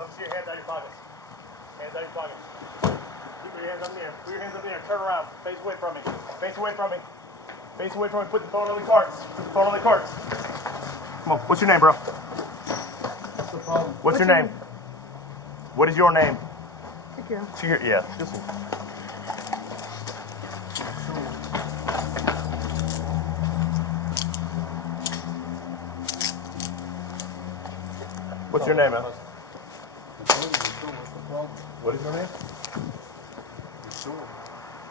Let me see your hands out of your pockets. Hands out of your pockets. Keep your hands up in the air. Put your hands up in the air. Turn around. Face away from me. Face away from me. Face away from me. Put the phone on the carts. Put the phone on the carts. Come on. What's your name, bro? What's the problem? What's your name? What is your name? Secure. Yeah. This one. What's your name, man? What is your name?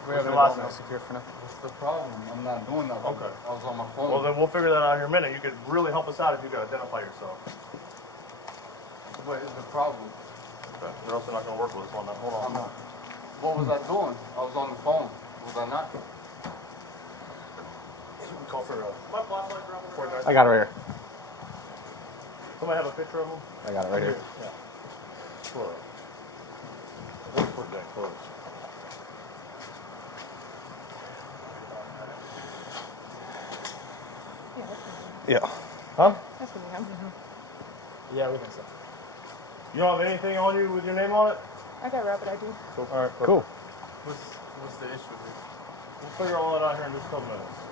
We have your last name? Secure for now. What's the problem? I'm not doing that. Okay. I was on my phone. Well, then we'll figure that out here in a minute. You could really help us out if you could identify yourself. What is the problem? Okay. You're also not going to work with us on that. Hold on. I'm not. What was I doing? I was on the phone. Was I not? Call for my flashlight before you guys. I got it right here. Somebody have a picture of him? I got it right here. Yeah. Close. Let's put that close. Yeah. Huh? That's what we have. Yeah, we think so. You don't have anything on you with your name on it? I got rapid ID. Cool. All right. Cool. What's the issue here? We'll figure all that out here in just a couple minutes.